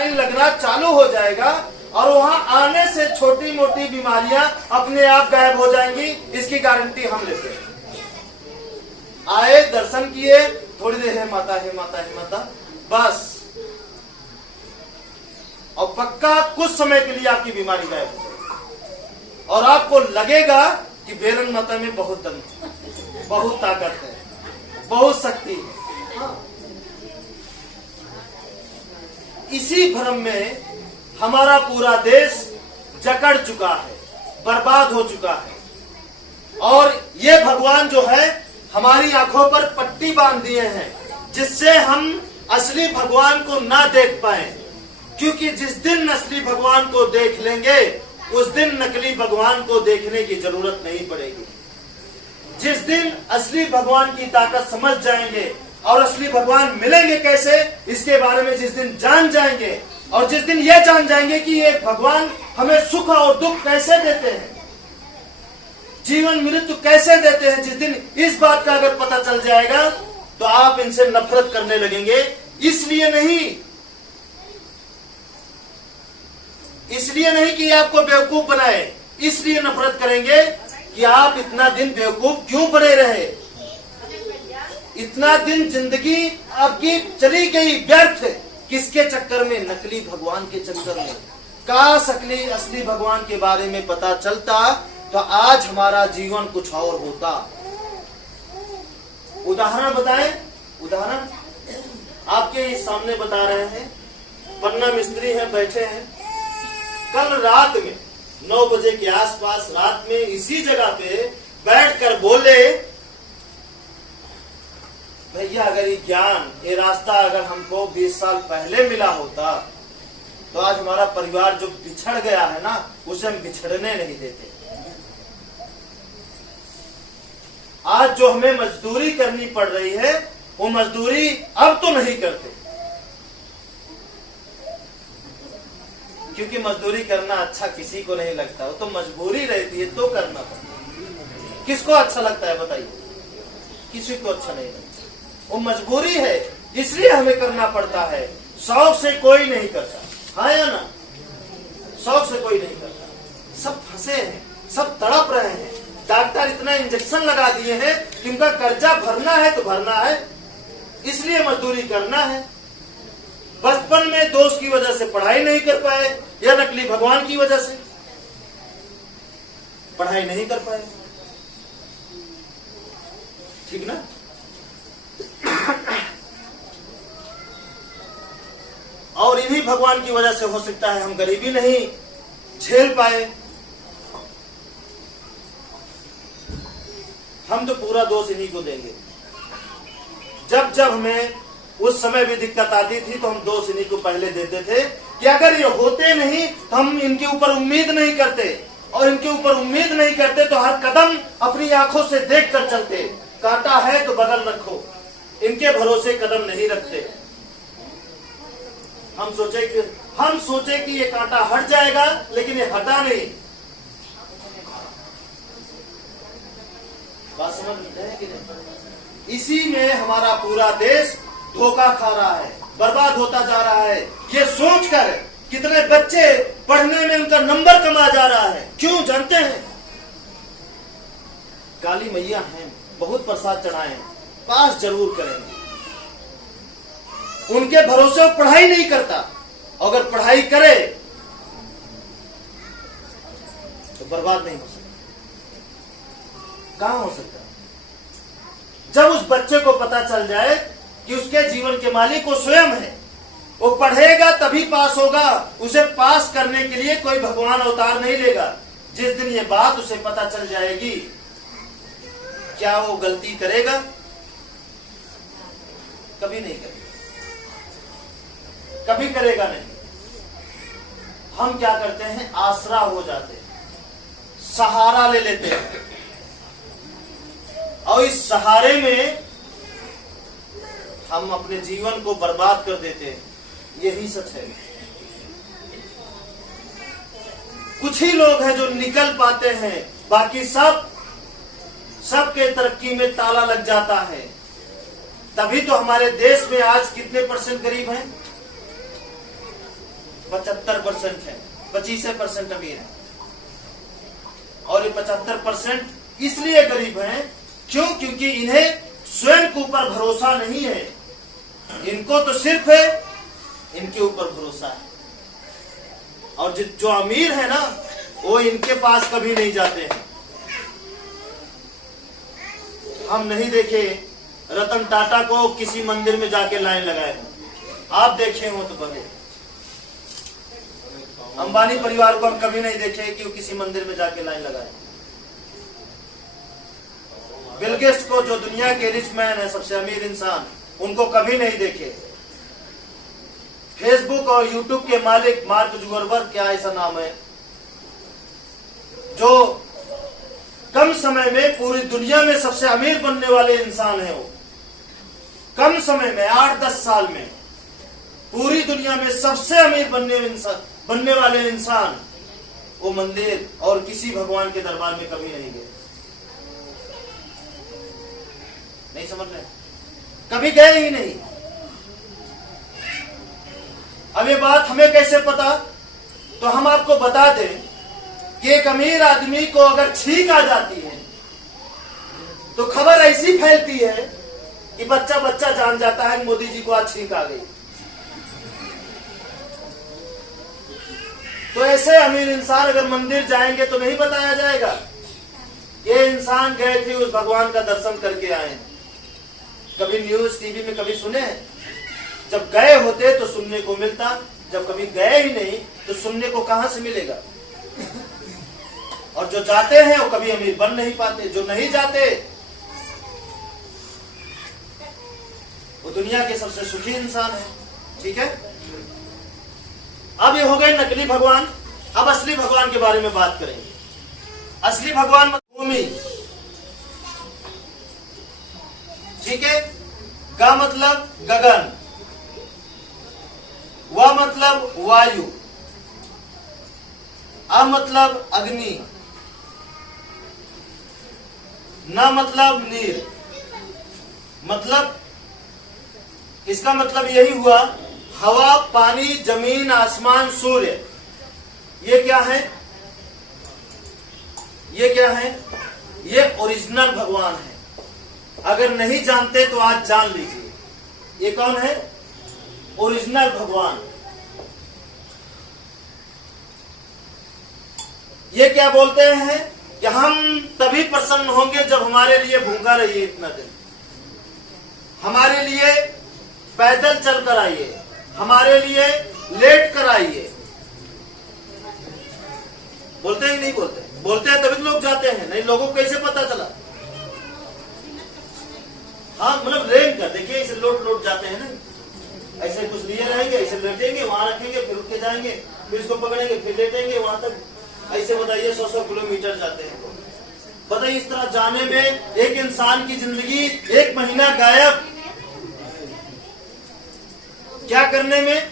Line लगना चालू हो जाएगा और वहां आने से छोटी मोटी बीमारियां अपने आप गायब हो जाएंगी। इसकी गारंटी हम लेते हैं। आए, दर्शन किए, थोड़ी देर है माता है माता है माता, बस, और पक्का कुछ समय के लिए आपकी बीमारी गायब हो जाएगी और आपको लगेगा कि बेरन माता में बहुत दम है, बहुत ताकत है, बहुत शक्ति है। हाँ। इसी भ्रम में हमारा पूरा देश जकड़ चुका है, बर्बाद हो चुका है और ये भगवान जो है हमारी आंखों पर पट्टी बांध दिए हैं जिससे हम असली भगवान को ना देख पाए, क्योंकि जिस दिन असली भगवान को देख लेंगे उस दिन नकली भगवान को देखने की जरूरत नहीं पड़ेगी। जिस दिन असली भगवान की ताकत समझ जाएंगे और असली भगवान मिलेंगे कैसे इसके बारे में जिस दिन जान जाएंगे और जिस दिन ये जान जाएंगे कि ये भगवान हमें सुख और दुख कैसे देते हैं, जीवन मृत्यु कैसे देते हैं, जिस दिन इस बात का अगर पता चल जाएगा तो आप इनसे नफरत करने लगेंगे। इसलिए नहीं कि आपको बेवकूफ बनाए, इसलिए नफरत करेंगे कि आप इतना दिन बेवकूफ क्यों बने रहे, इतना दिन जिंदगी आपकी चली गई व्यर्थ, किसके चक्कर में, नकली भगवान के चक्कर में। काश असली भगवान के बारे में पता चलता तो आज हमारा जीवन कुछ और होता। उदाहरण बताएं, उदाहरण आपके इस सामने बता रहे हैं। पन्ना मिस्त्री हैं, बैठे हैं, कल रात में 9 बजे के आसपास रात में इसी जगह पे बैठकर बोले, भैया अगर ये ज्ञान, ये रास्ता अगर हमको 20 साल पहले मिला होता तो आज हमारा परिवार जो बिछड़ गया है ना उसे हम बिछड़ने नहीं देते। आज जो हमें मजदूरी करनी पड़ रही है वो मजदूरी अब तो नहीं करते, क्योंकि मजदूरी करना अच्छा किसी को नहीं लगता, वो तो मजबूरी रहती है तो करना पड़ता। किसको अच्छा लगता है बताइए? किसी को अच्छा नहीं लगता। वो मजबूरी है इसलिए हमें करना पड़ता है, शौक से कोई नहीं करता, हाँ या ना? शौक से कोई नहीं करता। सब फंसे हैं, सब तड़प रहे हैं, डॉक्टर इतना इंजेक्शन लगा दिए हैं कि उनका कर्जा भरना है तो भरना है, इसलिए मजदूरी करना है। बचपन में दोस्त की वजह से पढ़ाई नहीं कर पाए या नकली भगवान की वजह से पढ़ाई नहीं कर पाए, ठीक ना? और इन्हीं भगवान की वजह से हो सकता है हम गरीबी नहीं झेल पाए। हम तो पूरा दोष इन्हीं को देंगे। जब जब हमें उस समय भी दिक्कत आती थी तो हम दोष इन्हीं को पहले देते थे कि अगर ये होते नहीं तो हम इनके ऊपर उम्मीद नहीं करते, और इनके ऊपर उम्मीद नहीं करते तो हर कदम अपनी आंखों से देख कर चलते। कांटा है तो बगल रखो, इनके भरोसे कदम नहीं रखते। हम सोचे कि ये कांटा हट जाएगा, लेकिन ये हटा नहीं। बात समझ है कि नहीं? इसी में हमारा पूरा देश धोखा खा रहा है, बर्बाद होता जा रहा है। ये सोचकर कितने बच्चे पढ़ने में उनका नंबर कमा जा रहा है, क्यों जानते हैं? काली मैया हैं, बहुत प्रसाद चढ़ाए हैं, पास जरूर करेंगे। उनके भरोसे वो पढ़ाई नहीं करता, अगर पढ़ाई करे तो बर्बाद नहीं हो सकता। कहां हो सकता? जब उस बच्चे को पता चल जाए कि उसके जीवन के मालिक वो स्वयं है, वो पढ़ेगा तभी पास होगा, उसे पास करने के लिए कोई भगवान अवतार नहीं लेगा। जिस दिन ये बात उसे पता चल जाएगी, क्या वो गलती करेगा? कभी नहीं करेगा, कभी करेगा नहीं। हम क्या करते हैं? आसरा हो जाते हैं, सहारा ले लेते हैं, और इस सहारे में हम अपने जीवन को बर्बाद कर देते हैं। यही सच है। कुछ ही लोग हैं जो निकल पाते हैं, बाकी सबके तरक्की में ताला लग जाता है। तभी तो हमारे देश में आज कितने % गरीब हैं? 75% है, 25% अमीर है। और ये 75% इसलिए गरीब हैं क्यों? क्योंकि इन्हें स्वयं के ऊपर भरोसा नहीं है, इनको तो सिर्फ है इनके ऊपर भरोसा है। और जो अमीर है ना, वो इनके पास कभी नहीं जाते हैं। हम नहीं देखे रतन टाटा को किसी मंदिर में जाके लाइन लगाए हो, आप देखे हो तो बने। अंबानी परिवार को हम कभी नहीं देखे कि वो किसी मंदिर में जाके लाइन लगाए। बिल गेट्स को, जो दुनिया के रिच मैन है, सबसे अमीर इंसान, उनको कभी नहीं देखे। फेसबुक और यूट्यूब के मालिक मार्क जुकरबर्ग, क्या ऐसा नाम है, जो कम समय में पूरी दुनिया में सबसे अमीर बनने वाले इंसान है। वो कम समय में 8-10 साल में पूरी दुनिया में सबसे अमीर बनने वाले इंसान, वो मंदिर और किसी भगवान के दरबार में कभी नहीं गए। नहीं समझ रहे? कभी गए ही नहीं। अब ये बात हमें कैसे पता? तो हम आपको बता दें कि एक अमीर आदमी को अगर छींक आ जाती है तो खबर ऐसी फैलती है कि बच्चा बच्चा जान जाता है मोदी जी को आज छींक आ गई। तो ऐसे अमीर इंसान अगर मंदिर जाएंगे तो नहीं बताया जाएगा ये इंसान गए थे, उस भगवान का दर्शन करके आए। कभी न्यूज टीवी में कभी सुने? जब गए होते तो सुनने को मिलता, जब कभी गए ही नहीं तो सुनने को कहां से मिलेगा? और जो जाते हैं वो कभी अमीर बन नहीं पाते, जो नहीं जाते वो दुनिया के सबसे सुखी इंसान है। ठीक है, अब ये हो गए नकली भगवान। अब असली भगवान के बारे में बात करेंगे। असली भगवान भूमि, ठीक है, गा मतलब गगन, वा मतलब वायु, आ मतलब अग्नि, न मतलब नीर। मतलब इसका मतलब यही हुआ, हवा, पानी, जमीन, आसमान, सूर्य, ये क्या है? ये क्या है? ये ओरिजिनल भगवान है। अगर नहीं जानते तो आज जान लीजिए, ये कौन है? ओरिजिनल भगवान। ये क्या बोलते हैं कि हम तभी प्रसन्न होंगे जब हमारे लिए भूखा रहिए इतना दिन, हमारे लिए पैदल चल कर आइए, हमारे लिए लेट कर आइए। बोलते हैं कि नहीं बोलते? बोलते हैं तभी तो लोग जाते हैं, नहीं लोगों को कैसे पता चला? हाँ, मतलब रेंग कर देखिए, ऐसे लोट जाते हैं ना, ऐसे कुछ लिए रहेंगे, ऐसे लेटेंगे, वहां रखेंगे, फिर उठ के जाएंगे, फिर इसको पकड़ेंगे, फिर लेटेंगे वहां तक। ऐसे बताइए 100-100 किलोमीटर जाते हैं। बताइए इस तरह जाने में एक इंसान की जिंदगी 1 महीना गायब। क्या करने में?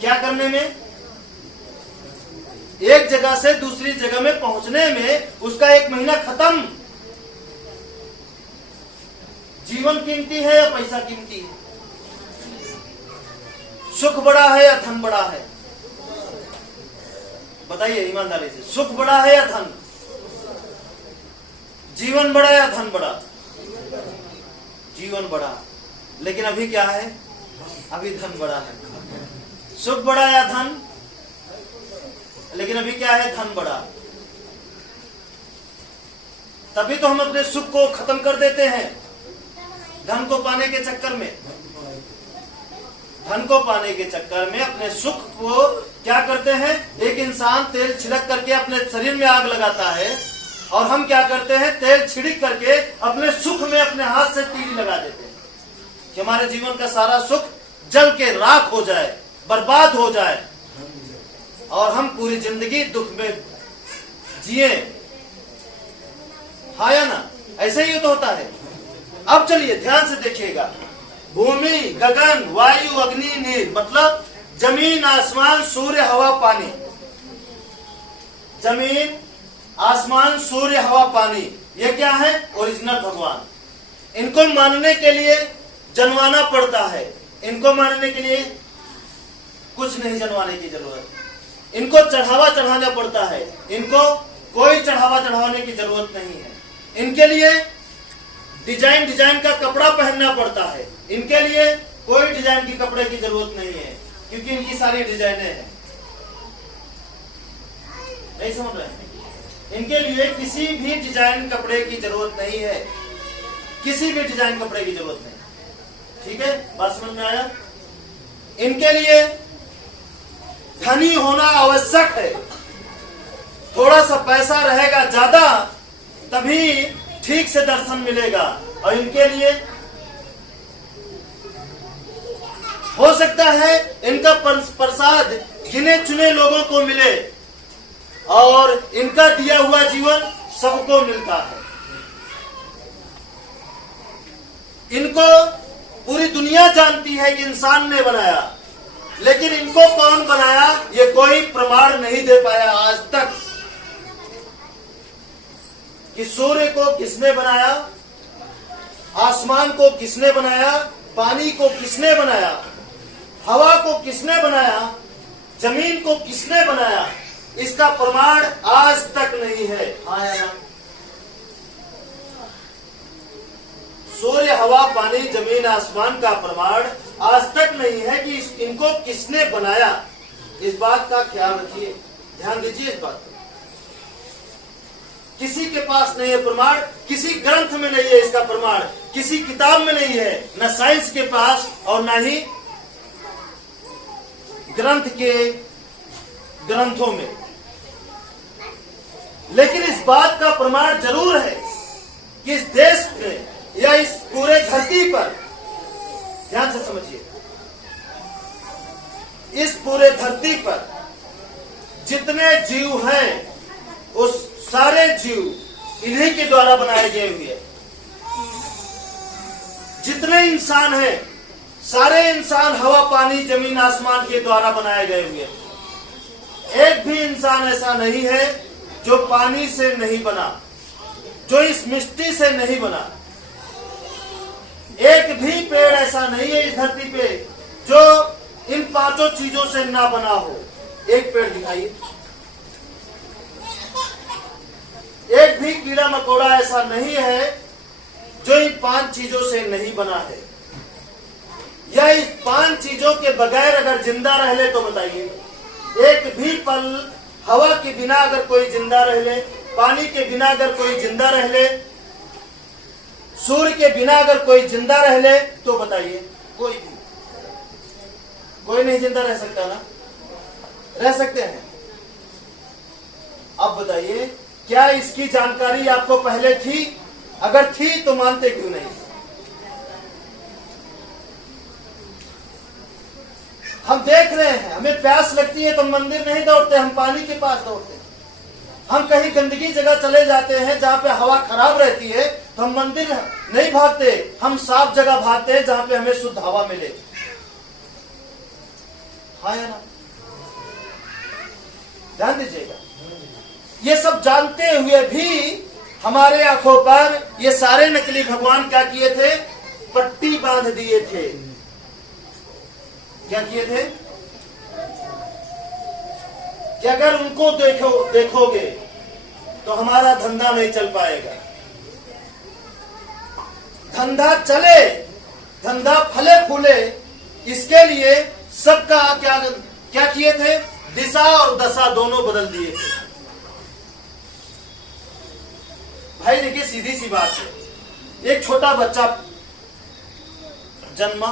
क्या करने में? एक जगह से दूसरी जगह में पहुंचने में उसका 1 महीना खत्म। जीवन कीमती है या पैसा कीमती है? सुख बड़ा है या धन बड़ा है? बताइए ईमानदारी से, सुख बड़ा है या धन? जीवन बड़ा या धन बड़ा? जीवन बड़ा। लेकिन अभी क्या है? अभी धन बड़ा है। सुख बड़ा या धन? लेकिन अभी क्या है? धन बड़ा। तभी तो हम अपने सुख को खत्म कर देते हैं धन को पाने के चक्कर में। धन को पाने के चक्कर में अपने सुख को क्या करते हैं? एक इंसान तेल छिड़क करके अपने शरीर में आग लगाता है, और हम क्या करते हैं? तेल छिड़क करके अपने सुख में अपने हाथ से तीली लगा देते हैं कि हमारे जीवन का सारा सुख जल के राख हो जाए, बर्बाद हो जाए, और हम पूरी जिंदगी दुख में जिए। हाँ या ना? ऐसे ही तो होता है। अब चलिए ध्यान से देखिएगा, भूमि, गगन, वायु, अग्नि, नीर, मतलब जमीन, आसमान, सूर्य, हवा, पानी। जमीन, आसमान, सूर्य, हवा, पानी, ये क्या है? ओरिजिनल भगवान। इनको मानने के लिए जनवाना पड़ता है, इनको मानने के लिए कुछ नहीं जनवाने की जरूरत। इनको चढ़ावा चढ़ाना पड़ता है, इनको कोई चढ़ावा चढ़ाने की जरूरत नहीं है। इनके लिए डिजाइन का कपड़ा पहनना पड़ता है, इनके लिए कोई डिजाइन की कपड़े की जरूरत नहीं है, क्योंकि इनकी सारी डिजाइनें हैं। नहीं समझ रहे हैं? इनके लिए किसी भी डिजाइन कपड़े की जरूरत नहीं है, किसी भी डिजाइन कपड़े की जरूरत नहीं। ठीक है, बात समझ में आया? इनके लिए धनी होना आवश्यक है। थोड़ा सा पैसा रहेगा ज्यादा तभी ठीक से दर्शन मिलेगा। और इनके लिए हो सकता है इनका प्रसाद गिने चुने लोगों को मिले और इनका दिया हुआ जीवन सबको मिलता है। इनको पूरी दुनिया जानती है कि इंसान ने बनाया, लेकिन इनको कौन बनाया ये कोई प्रमाण नहीं दे पाया आज तक कि सूर्य को किसने बनाया, आसमान को किसने बनाया, पानी को किसने बनाया, हवा को किसने बनाया, जमीन को किसने बनाया, इसका प्रमाण आज तक नहीं है। हाँ या ना? सूर्य, हवा, पानी, जमीन, आसमान का प्रमाण आज तक नहीं है कि इनको किसने बनाया। इस बात का ख्याल रखिए, ध्यान दीजिए इस बात पर। किसी के पास नहीं है प्रमाण, किसी ग्रंथ में नहीं है इसका प्रमाण, किसी किताब में नहीं है, न साइंस के पास और न ही ग्रंथों में। लेकिन इस बात का प्रमाण जरूर है कि इस देश में या इस पूरे धरती पर, ध्यान से समझिए, इस पूरे धरती पर जितने जीव हैं उस सारे जीव इन्हीं के द्वारा बनाए गए हुए। जितने इंसान हैं सारे इंसान हवा, पानी, जमीन, आसमान के द्वारा बनाए गए हुए। एक भी इंसान ऐसा नहीं है जो पानी से नहीं बना, जो इस मिट्टी से नहीं बना। एक भी पेड़ ऐसा नहीं है इस धरती पे जो इन पांचों चीजों से ना बना हो। एक पेड़ दिखाइए। एक भी कीड़ा मकोड़ा ऐसा नहीं है जो इन पांच चीजों से नहीं बना है। या इस पांच चीजों के बगैर अगर जिंदा रह ले तो बताइए, एक भी पल हवा के बिना अगर कोई जिंदा रह ले, पानी के बिना अगर कोई जिंदा रह ले, सूर्य के बिना अगर कोई जिंदा रह ले तो बताइए, कोई नहीं जिंदा रह सकता ना? रह सकते हैं? अब बताइए, क्या इसकी जानकारी आपको पहले थी? अगर थी तो मानते क्यों नहीं? हम देख रहे हैं, हमें प्यास लगती है तो मंदिर नहीं दौड़ते, हम पानी के पास दौड़ते हैं। हम कहीं गंदगी जगह चले जाते हैं जहां पे हवा खराब रहती है तो हम मंदिर नहीं भागते, हम साफ जगह भागते हैं जहां पे हमें शुद्ध हवा मिले। हाँ या ना? ध्यान दीजिएगा। ये सब जानते हुए भी हमारे आंखों पर ये सारे नकली भगवान क्या किए थे? पट्टी बांध दिए थे। क्या किए थे? कि अगर उनको देखोगे तो हमारा धंधा नहीं चल पाएगा। धंधा चले, धंधा फले फूले, इसके लिए सबका क्या किए थे? दिशा और दशा दोनों बदल दिए थे। भाई देखिए, सीधी सी बात है, एक छोटा बच्चा जन्मा,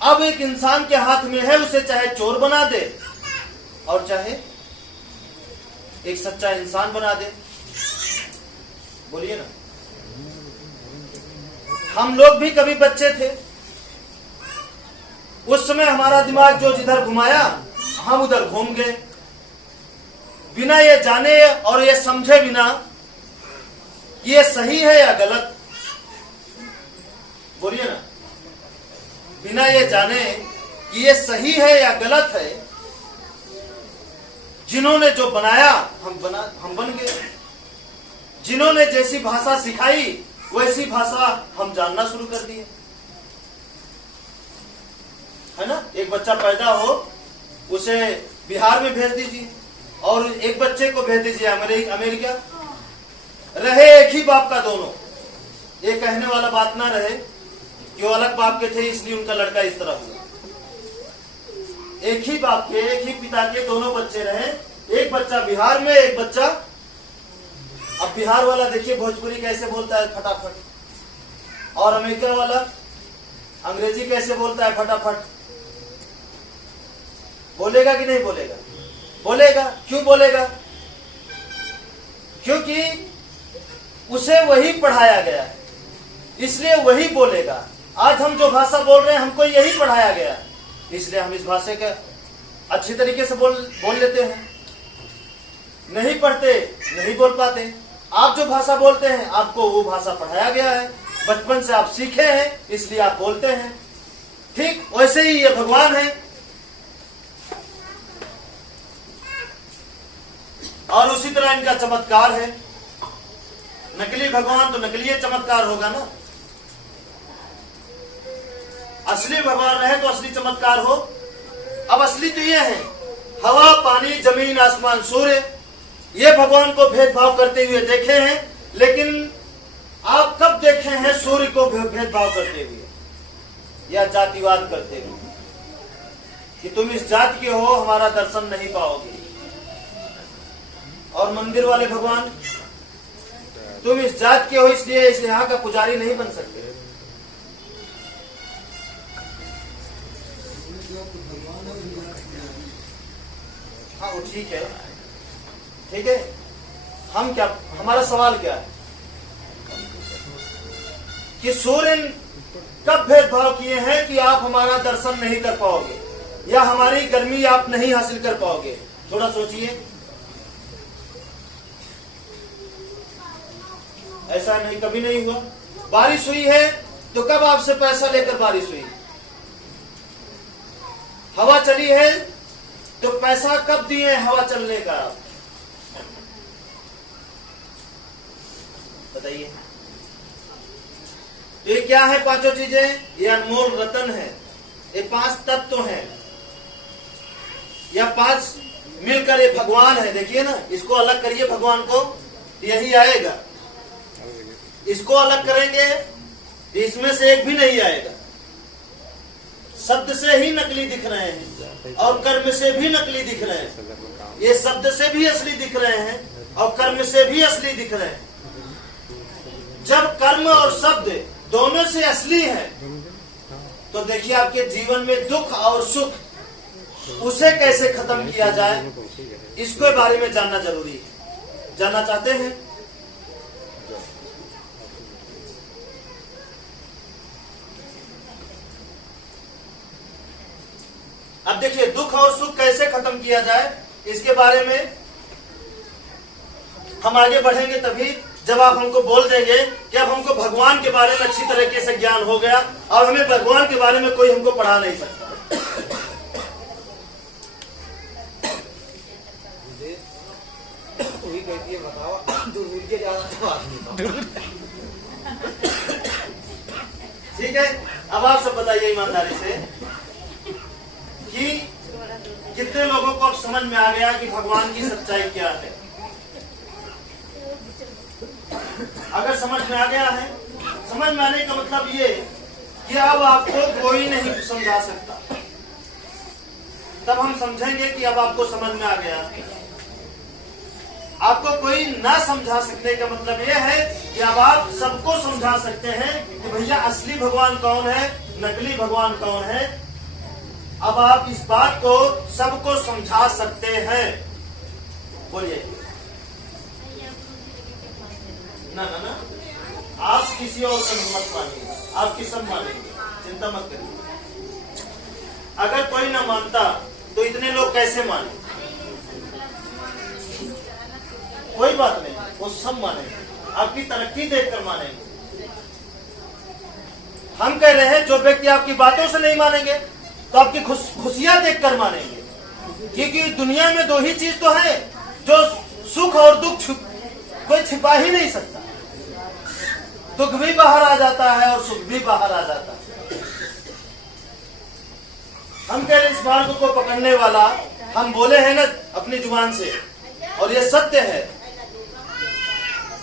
अब एक इंसान के हाथ में है, उसे चाहे चोर बना दे और चाहे एक सच्चा इंसान बना दे। बोलिए ना। हम लोग भी कभी बच्चे थे, उस समय हमारा दिमाग जो जिधर घुमाया हम उधर घूम गए, बिना ये जाने और ये समझे बिना ये सही है या गलत। बोलिए ना। बिना ये जाने कि ये सही है या गलत है, जिन्होंने जो बनाया हम बन गए। जिन्होंने जैसी भाषा सिखाई वैसी भाषा हम जानना शुरू कर दिए। है ना। एक बच्चा पैदा हो उसे बिहार में भेज दीजिए और एक बच्चे को भेज दीजिए अमेरिका, रहे एक ही बाप का दोनों। ये कहने वाला बात ना रहे कि वो अलग बाप के थे इसलिए उनका लड़का इस तरह हुआ। एक ही बाप के, एक ही पिता के दोनों बच्चे रहे, एक बच्चा बिहार में, एक बच्चा। अब बिहार वाला देखिए भोजपुरी कैसे बोलता है फटाफट, और अमेरिका वाला अंग्रेजी कैसे बोलता है फटाफट। बोलेगा कि नहीं बोलेगा? बोलेगा। क्यों बोलेगा? क्योंकि उसे वही पढ़ाया गया है, इसलिए वही बोलेगा। आज हम जो भाषा बोल रहे हैं हमको यही पढ़ाया गया है, इसलिए हम इस भाषा के अच्छी तरीके से बोल लेते हैं। नहीं पढ़ते नहीं बोल पाते। आप जो भाषा बोलते हैं आपको वो भाषा पढ़ाया गया है, बचपन से आप सीखे हैं इसलिए आप बोलते हैं। ठीक वैसे ही ये भगवान है। और उसी तरह इनका चमत्कार है। नकली भगवान तो नकली चमत्कार होगा ना, असली भगवान रहे तो असली चमत्कार हो। अब असली तो ये है, हवा पानी जमीन आसमान सूर्य, ये भगवान को भेदभाव करते हुए देखे हैं। लेकिन आप कब देखे हैं सूर्य को भेदभाव करते हुए या जातिवाद करते हुए कि तुम इस जात के हो, हमारा दर्शन नहीं पाओगे। और मंदिर वाले भगवान, तुम इस जात के हो इसलिए इस यहाँ का पुजारी नहीं बन सकते। हाँ वो ठीक है, ठीक है। हम क्या, हमारा सवाल क्या है कि सूर्य कब भेदभाव किए हैं कि आप हमारा दर्शन नहीं कर पाओगे या हमारी गर्मी आप नहीं हासिल कर पाओगे? थोड़ा सोचिए। ऐसा नहीं, कभी नहीं हुआ। बारिश हुई है तो कब आपसे पैसा लेकर बारिश हुई? हवा चली है तो पैसा कब दिए हवा चलने का? बताइए। ये क्या है? पांचों चीजें, ये अनमोल रतन है, ये पांच तत्व हैं, या पांच मिलकर ये भगवान है। देखिए ना, इसको अलग करिए भगवान को, यही आएगा। इसको अलग करेंगे इसमें से एक भी नहीं आएगा। शब्द से ही नकली दिख रहे हैं और कर्म से भी नकली दिख रहे हैं। ये शब्द से भी असली दिख रहे हैं और कर्म से भी असली दिख रहे हैं। जब कर्म और शब्द दोनों से असली है तो देखिए आपके जीवन में दुख और सुख उसे कैसे खत्म किया जाए, इसके बारे में जानना जरूरी है। जानना चाहते हैं? अब देखिए दुख और सुख कैसे खत्म किया जाए, इसके बारे में हम आगे बढ़ेंगे तभी जब आप हमको बोल देंगे कि अब हमको भगवान के बारे में अच्छी तरीके से ज्ञान हो गया और हमें भगवान के बारे में कोई हमको पढ़ा नहीं सकता। ठीक है, अब आप सब बताइए ईमानदारी से कि कितने लोगों को अब समझ में आ गया कि भगवान की सच्चाई क्या है? अगर समझ में आ गया है, समझ में आने का मतलब ये कि अब आपको कोई नहीं समझा सकता। तब हम समझेंगे कि अब आपको समझ में आ गया। आपको कोई ना समझा सकने का मतलब यह है कि अब आप सबको समझा सकते हैं कि भैया असली भगवान कौन है, नकली भगवान कौन है। अब आप इस बात को सबको समझा सकते हैं। बोलिए ना ना ना, आप किसी और का मत मानिए, आपकी सब मानेंगे, चिंता मत करिए। अगर कोई ना मानता तो इतने लोग कैसे माने? कोई बात नहीं, वो सब मानेंगे, आपकी तरक्की देखकर मानेंगे। हम कह रहे हैं जो व्यक्ति आपकी बातों से नहीं मानेंगे तो आपकी खुशियां देखकर मानेंगे, क्योंकि दुनिया में दो ही चीज तो है जो सुख और दुख कोई छिपा ही नहीं सकता। दुख भी बाहर आ जाता है और सुख भी बाहर आ जाता है। हम कह रहे इस मार्ग को पकड़ने वाला, हम बोले हैं ना अपनी जुबान से, और ये सत्य है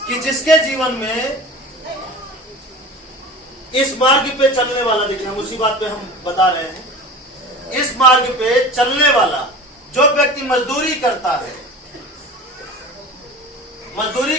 कि जिसके जीवन में इस मार्ग पे चलने वाला, देखिए हम उसी बात पे हम बता रहे हैं, इस मार्ग पे चलने वाला जो व्यक्ति मजदूरी करता है, मजदूरी